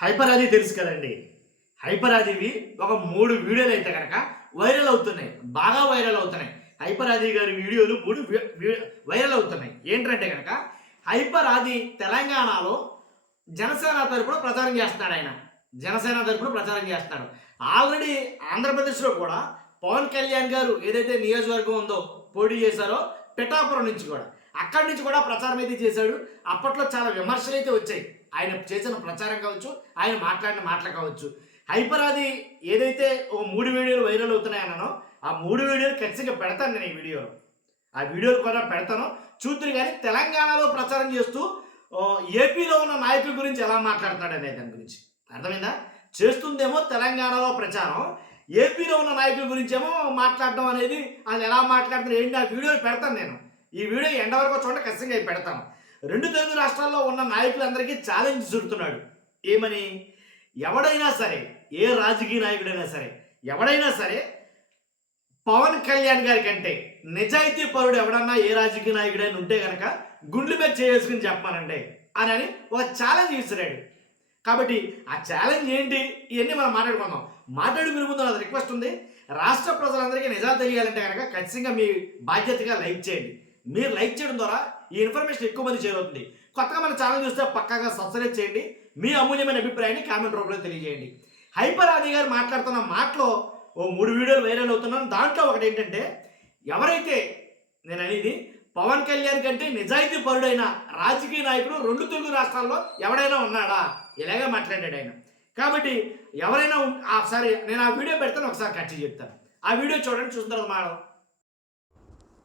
Hyper ఆది తెలుసు కదండి. హైపర్ ఆదివి ఒక 3 వీడియోలు అయితే గనక వైరల్ అవుతున్నాయి. బాగా వైరల్ అవుతున్నాయి. హైపర్ ఆది గారి వీడియోలు 3 వైరల్ అవుతున్నాయి. ఏంటంటే గనక హైపర్ ఆది తెలంగాణలో జనసేన తరపున ప్రచారం చేస్తున్నాడు ఆయన. జనసేన తరపున ప్రచారం చేస్తున్నాడు. ఆల్రెడీ ఆంధ్రప్రదేశ్‌లో కూడా పవన్ కళ్యాణ్ గారు ఏదైతే నియోజకవర్గం ఉందో పోటీ చేశారో పిఠాపురం నుంచి కూడా. అక్కడి నుంచి కూడా ప్రచారం అయితే చేశాడు. అప్పట్లో చాలా విమర్శలైతే వచ్చాయి. ఆయన చేసిన ప్రచారం కావచ్చు, ఆయన మాట్లాడిన మాటలు కావచ్చు. హైపర్ ఆది ఏదైతే ఓ 3 వీడియోలు వైరల్ అవుతున్నాయన్నానో, ఆ 3 వీడియోలు ఖచ్చితంగా పెడతాను నేను ఈ వీడియోలో. ఆ వీడియోలు కూడా పెడతాను. చూద్దురు గానీ తెలంగాణలో ప్రచారం చేస్తూ ఏపీలో ఉన్న నాయకుల గురించి ఎలా మాట్లాడుతున్నాడనే దాని గురించి. అర్థమైందా? చేస్తుందేమో తెలంగాణలో ప్రచారం. ఏపీలో ఉన్న నాయకుల గురించేమో మాట్లాడడం అనేది అది ఎలా మాట్లాడుతున్నారు ఏంటి ఆ వీడియోలు పెడతాను నేను. ఈ వీడియో ఎండ వరకు చూడండి ఖచ్చితంగా పెడతాను. 2 తెలుగు రాష్ట్రాల్లో ఉన్న నాయకులందరికీ ఛాలెంజ్ విసురుతున్నాడు. ఏమని? ఎవడైనా సరే, ఏ రాజకీయ నాయకుడైనా సరే, ఎవడైనా సరే పవన్ కళ్యాణ్ గారి కంటే నిజాయితీ పరుడు ఎవడన్నా ఏ రాజకీయ నాయకుడైనా ఉంటే గనక గుండ్ల మీద చేసుకుని చెప్పానండి అని ఒక ఛాలెంజ్ విసిరాడు. కాబట్టి ఆ ఛాలెంజ్ ఏంటి ఇవన్నీ మనం మాట్లాడుకుందాం. మాట్లాడుకునే ముందు నాకు రిక్వెస్ట్ ఉంది. రాష్ట్ర ప్రజలందరికీ నిజాలు తెలియాలంటే కనుక ఖచ్చితంగా మీ బాధ్యతగా లైక్ చేయండి. మీరు లైక్ చేయడం ద్వారా ఈ ఇన్ఫర్మేషన్ ఎక్కువ మంది చేరుతుంది. కొత్తగా మన ఛానల్ చూస్తే పక్కాగా సబ్స్క్రైబ్ చేయండి. మీ అమూల్యమైన అభిప్రాయాన్ని కామెంట్ రూపంలో తెలియజేయండి. హైపర్ ఆది గారు మాట్లాడుతున్న మాటలో ఓ 3 వీడియోలు వైరల్ అవుతున్నాను. దాంట్లో ఒకటి ఏంటంటే, ఎవరైతే నేను అనేది పవన్ కళ్యాణ్ కంటే నిజాయితీ పరుడైన రాజకీయ నాయకుడు 2 తెలుగు రాష్ట్రాల్లో ఎవడైనా ఉన్నాడా? ఇలాగే మాట్లాడాడు ఆయన. కాబట్టి ఎవరైనా ఒకసారి నేను ఆ వీడియో పెడతాను, ఒకసారి కట్ చేసి చెప్తాను. ఆ వీడియో చూడండి, చూసిన తర్వాత మాట.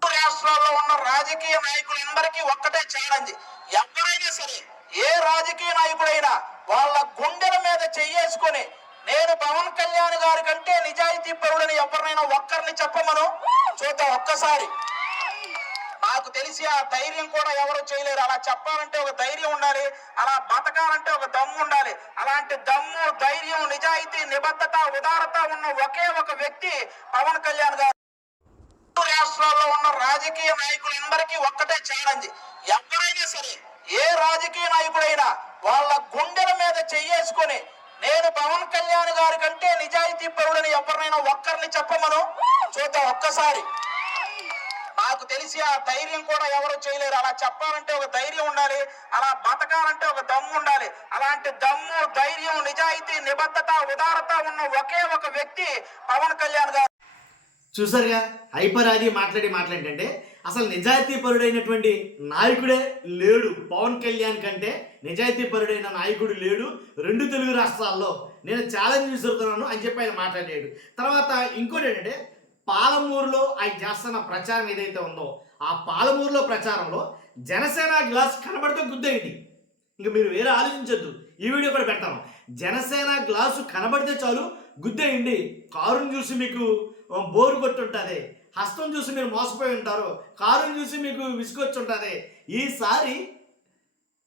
రాష్ట్రాల్లో ఉన్న రాజకీయ నాయకులందరికీ ఒక్కటే ఛాలెంజ్. ఎవరైనా సరే, ఏ రాజకీయ నాయకుడైనా వాళ్ళ గుండెల మీద చెయ్యేసుకొని నేను పవన్ కళ్యాణ్ గారి కంటే నిజాయితీ పరుడని ఎవరినైనా ఒక్కరిని చెప్పమను చూద్దాం ఒక్కసారి. నాకు తెలిసి ఆ ధైర్యం కూడా ఎవరు చేయలేరు. అలా చెప్పాలంటే ఒక ధైర్యం ఉండాలి, అలా బతకాలంటే ఒక దమ్ము ఉండాలి. అలాంటి దమ్ము, ధైర్యం, నిజాయితీ, నిబద్ధత, ఉదారత ఉన్న ఒకే ఒక వ్యక్తి పవన్ కళ్యాణ్ గారు. రాష్ట్రాల్లో ఉన్న రాజకీయ నాయకులందరికీ ఒక్కటే ఛాలెంజ్. ఎవరైనా సరే, ఏ రాజకీయ నాయకుడైనా వాళ్ళ గుండెల మీద చెయ్యేసుకొని నేను పవన్ కళ్యాణ్ గారి కంటే నిజాయితీ పరుడని ఎవరినైనా ఒక్కరిని చెప్పమను చూద్దాం ఒక్కసారి. నాకు తెలిసి ఆ ధైర్యం కూడా ఎవరు చేయలేరు. అలా చెప్పాలంటే ఒక ధైర్యం ఉండాలి, అలా బతకాలంటే ఒక దమ్ము ఉండాలి. అలాంటి దమ్ము, ధైర్యం, నిజాయితీ, నిబద్ధత, ఉదారత ఉన్న ఒకే ఒక వ్యక్తి పవన్ కళ్యాణ్ గారు. చూసారుగా హైపర్ ఆది మాట్లాడంటే అసలు నిజాయితీ పరుడైనటువంటి నాయకుడే లేడు. పవన్ కళ్యాణ్ కంటే నిజాయితీ పరుడైన నాయకుడు లేడు 2 తెలుగు రాష్ట్రాల్లో. నేను ఛాలెంజ్ విసురుతున్నాను అని చెప్పి ఆయన మాట్లాడాడు. తర్వాత ఇంకోటి ఏంటంటే, పాలమూరులో ఆయన చేస్తున్న ప్రచారం ఏదైతే ఉందో ఆ పాలమూరులో ప్రచారంలో జనసేన గ్లాస్ కనబడితే గుద్దేయండి. ఇంక మీరు వేరే ఆలోచించొద్దు. ఈ వీడియో కూడా పెడతాను. జనసేన గ్లాసు కనబడితే చాలు గుద్దేయండి. కారుని చూసి మీకు బోరు కొట్టుంటుంది, హస్తం చూసి మీరు మోసపోయి ఉంటారు, కారుని చూసి మీకు విసుగొచ్చి ఉంటుంది. ఈసారి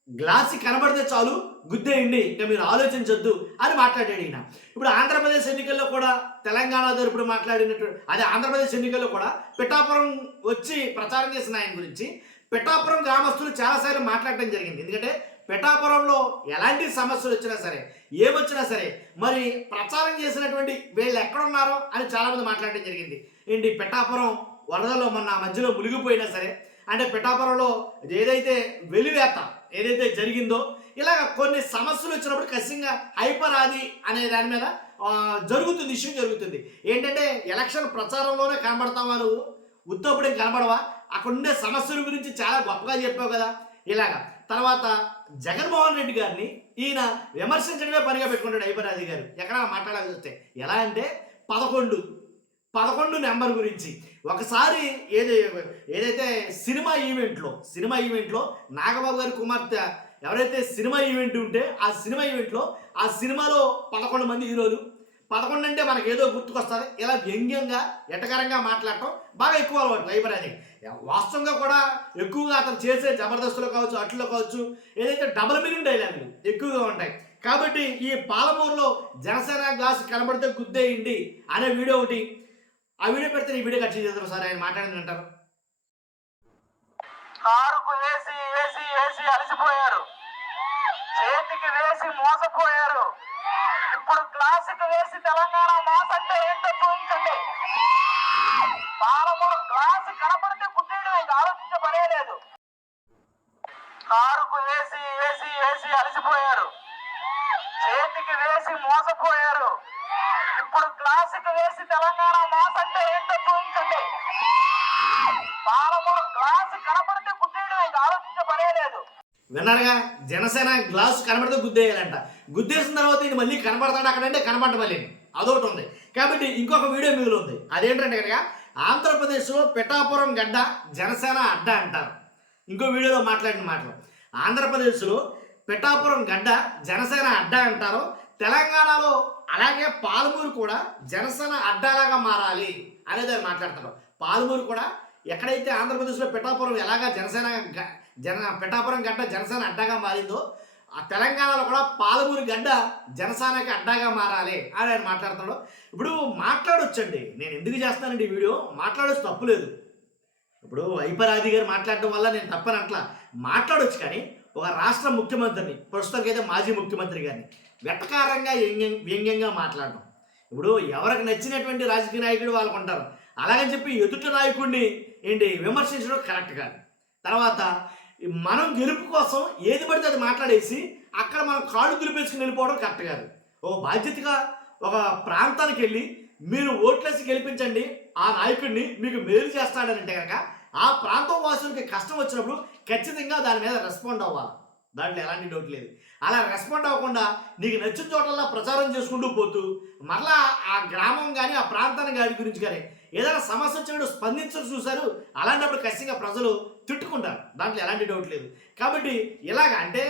గ్లాస్ కనబడితే చాలు గుద్దేయండి, ఇంకా మీరు ఆలోచించొద్దు అని మాట్లాడాడు ఈయన. ఇప్పుడు ఆంధ్రప్రదేశ్ ఎన్నికల్లో కూడా తెలంగాణ తరపున మాట్లాడినట్టు అదే ఆంధ్రప్రదేశ్ ఎన్నికల్లో కూడా పిఠాపురం వచ్చి ప్రచారం చేసిన ఆయన గురించి పిఠాపురం గ్రామస్తులు చాలాసార్లు మాట్లాడటం జరిగింది. ఎందుకంటే పిఠాపురంలో ఎలాంటి సమస్యలు వచ్చినా సరే, ఏమొచ్చినా సరే, మరి ప్రచారం చేసినటువంటి వీళ్ళు ఎక్కడున్నారో అని చాలామంది మాట్లాడటం జరిగింది. ఏంటి పిఠాపురం వరదలో మొన్న మధ్యలో మునిగిపోయినా సరే, అంటే పిఠాపురంలో ఏదైతే వెలివేత ఏదైతే జరిగిందో ఇలాగ కొన్ని సమస్యలు వచ్చినప్పుడు ఖచ్చితంగా హైపర్ ఆది అనే దాని మీద జరుగుతుంది, ఇష్యూ జరుగుతుంది. ఏంటంటే ఎలక్షన్ ప్రచారంలోనే కనబడతావా నువ్వు, ఉత్తప్పుడే కనబడవా? అక్కడ ఉండే సమస్యల గురించి చాలా గొప్పగా చెప్పావు కదా ఇలాగా. తర్వాత జగన్మోహన్ రెడ్డి గారిని ఈయన విమర్శించడమే పనిగా పెట్టుకుంటాడు హైపర్ ఆది గారు. ఎక్కడ మాట్లాడాల్సి వస్తే ఎలా అంటే 11 నెంబర్ గురించి ఒకసారి ఏదైతే సినిమా ఈవెంట్లో నాగబాబు గారి కుమార్తె ఎవరైతే సినిమా ఈవెంట్ ఉంటే ఆ సినిమాలో 11 మంది హీరోలు. 11 అంటే మనకు ఏదో గుర్తుకొస్తుంది. ఇలా వ్యంగ్యంగా ఎటకరంగా మాట్లాడటం బాగా ఎక్కువ అలవాటు హైపర్ ఆది. వాస్తవంగా కూడా ఎక్కువగా అతను చేసే జబర్దస్త్లో కావచ్చు, అట్లలో కావచ్చు, ఏదైతే డబుల్ మీనింగ్ డైలాగులు ఎక్కువగా ఉంటాయి. కాబట్టి ఈ పాలమూరులో జనసేన గ్లాస్ కనబడితే గుద్దేయండి అనే వీడియో ఒకటి, ఆ వీడియో పెడితే ఈ వీడియో కట్ చేద్దాం సార్ ఆయన మాట్లాడింది అంటారు. కారుకు వేసి వేసి వేసి అలసిపోయారు. చేతికి వేసి మోసపోయారు. ఇప్పుడు గ్లాసుకి వేసి తెలంగాణ మోస అంటే ఏంటో చూపించండి. పాలమూరు గ్లాసు కనపడితే గుద్దేయడం ఇంకా ఆలోచించే పనే లేదు. కారుకు వేసి వేసి వేసి అలసిపోయారు. చేతికి వేసి మోసపోయారు. ఇప్పుడు గ్లాసుకి వేసి తెలంగాణ మోస అంటే ఏంటో చూపించండి. పాలమూరు గ్లాసు కనపడితే గుద్దేయడం ఇంకా ఆలోచించే పనే లేదు. విన్నారుగా, జనసేన గ్లాసు కనబడితే గుద్దేయాలంట. గుద్దేసిన తర్వాత ఇది మళ్ళీ కనబడతాడు అక్కడంటే కనబడ్డ మళ్ళీ అదొకటి ఉంది. కాబట్టి ఇంకొక వీడియో మిగిలి ఉంది. అదేంటంటే కనుక ఆంధ్రప్రదేశ్లో పిఠాపురం గడ్డ జనసేన అడ్డ అంటారు. ఇంకో వీడియోలో మాట్లాడిన మాటలు ఆంధ్రప్రదేశ్లో పిఠాపురం గడ్డ జనసేన అడ్డ అంటారు. తెలంగాణలో అలాగే పాలమూరు కూడా జనసేన అడ్డాలాగా మారాలి అనేది ఆయన మాట్లాడతారు. పాలమూరు కూడా ఎక్కడైతే ఆంధ్రప్రదేశ్లో పిఠాపురం ఎలాగా పిఠాపురం గడ్డ జనసేన అడ్డాగా మారిందో ఆ తెలంగాణలో కూడా పాలమూరు గడ్డ జనసేనకి అడ్డాగా మారాలి అని ఆయన మాట్లాడుతున్నాడు. ఇప్పుడు మాట్లాడొచ్చండి, నేను ఎందుకు చేస్తానండి ఈ వీడియో, మాట్లాడొచ్చు తప్పులేదు. ఇప్పుడు హైపరాది గారు మాట్లాడటం వల్ల నేను తప్పని అట్లా మాట్లాడొచ్చు. కానీ ఒక రాష్ట్ర ముఖ్యమంత్రిని, ప్రస్తుతానికి అయితే మాజీ ముఖ్యమంత్రి గారిని వెటకారంగా వ్యంగ్యంగా మాట్లాడడం, ఇప్పుడు ఎవరికి నచ్చినటువంటి రాజకీయ నాయకుడు వాళ్ళకు ఉంటారు. అలాగని చెప్పి ఎదుటి నాయకుడిని విమర్శించడం కరెక్ట్ కాదు. తర్వాత మనం గెలుపు కోసం ఏది పడితే అది మాట్లాడేసి అక్కడ మనం కాళ్ళు దులిపేసుకుని వెళ్ళిపోవడం కరెక్ట్ కాదు. ఓ బాధ్యతగా ఒక ప్రాంతానికి వెళ్ళి మీరు ఓట్లేసి గెలిపించండి, ఆ నాయకుడిని మీకు మేలు చేస్తాడనంటే కనుక ఆ ప్రాంతం వాసులకి కష్టం వచ్చినప్పుడు ఖచ్చితంగా దాని మీద రెస్పాండ్ అవ్వాలి. దాంట్లో ఎలాంటి డౌట్ లేదు. అలా రెస్పాండ్ అవ్వకుండా నీకు నచ్చిన చోటల్లా ప్రచారం చేసుకుంటూ పోతూ మరలా ఆ గ్రామం కానీ ఆ ప్రాంతాన్ని గారి గురించి కానీ ఏదైనా సమస్య వచ్చినప్పుడు స్పందించడం చూశారు. అలాంటప్పుడు ఖచ్చితంగా ప్రజలు తిట్టుకుంటారు, దాంట్లో ఎలాంటి డౌట్ లేదు. కాబట్టి ఇలాగ అంటే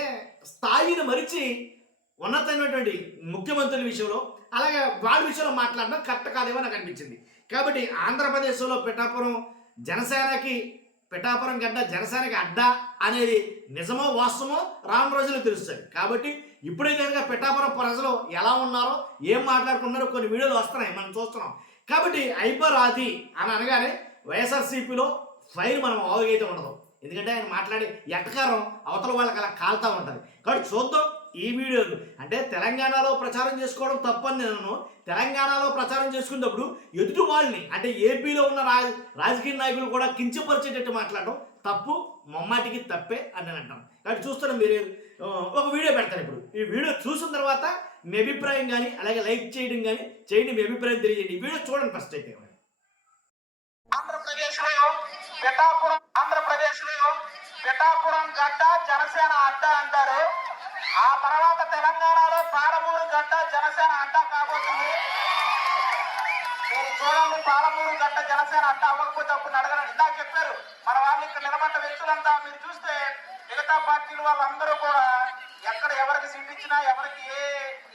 స్థాయిని మరిచి ఉన్నతమైనటువంటి ముఖ్యమంత్రుల విషయంలో అలాగే వాళ్ళ విషయంలో మాట్లాడడం కరెక్ట్ కాదేమో నాకు అనిపించింది. కాబట్టి ఆంధ్రప్రదేశ్లో పిఠాపురం గడ్డ జనసేనకి అడ్డా అనేది నిజమో వాస్తవమో రాను రోజులు తెలుస్తుంది. కాబట్టి ఇప్పుడైతే కనుక పిఠాపురం ప్రజలు ఎలా ఉన్నారో ఏం మాట్లాడుకున్నారో కొన్ని వీడియోలు వస్తున్నాయి, మనం చూస్తున్నాం. కాబట్టి హైపరాది అని అనగానే వైఎస్ఆర్సీపీలో ఫైర్ మనం అవగైతే ఉండదు. ఎందుకంటే ఆయన మాట్లాడే ఎటకారం అవతల వాళ్ళకి అలా కాలుతూ ఉంటుంది. కాబట్టి చూద్దాం ఈ వీడియోలు. అంటే తెలంగాణలో ప్రచారం చేసుకోవడం తప్పని నేను తెలంగాణలో ప్రచారం చేసుకున్నప్పుడు ఎదుటి వాళ్ళని అంటే ఏపీలో ఉన్న రాజకీయ నాయకులు కూడా కించపరిచేటట్టు మాట్లాడడం తప్పు, మొమ్మాటికి తప్పే అని నేను అంటాను. కాబట్టి చూస్తున్నాం, మీరు ఒక వీడియో పెడతాను. ఇప్పుడు ఈ వీడియో చూసిన తర్వాత మీ అభిప్రాయం కానీ అలాగే లైక్ చేయడం కానీ చేయండి, మీ అభిప్రాయం తెలియజేయండి. ఈ వీడియో చూడండి ఫస్ట్ అయితే. పిఠాపురం గడ్డ జనసేన అడ్డ అంటారు. ఆ తర్వాత తెలంగాణలో పాలమూరు గడ్డ జనసేన అడ్డ కాబోతుంది. మీరు చూడండి, పాలమూరు గడ్డ జనసేన అడ్డ అవ్వకపోతే అప్పుడు అడగండి. ఇందాక చెప్పారు మన వాళ్ళు ఇక్కడ నిలబడ్డ వ్యక్తులంతా మీరు చూస్తే మిగతా పార్టీల వాళ్ళందరూ కూడా ఎక్కడ ఎవరికి సీట్ ఇచ్చినా ఎవరికి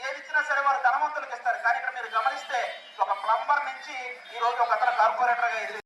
ఏది ఇచ్చినా సరే వారు ధనవంతులకు ఇస్తారు. కానీ ఇక్కడ మీరు గమనిస్తే ఒక ప్లంబర్ నుంచి ఈ రోజు ఒక అతను కార్పొరేటర్ గా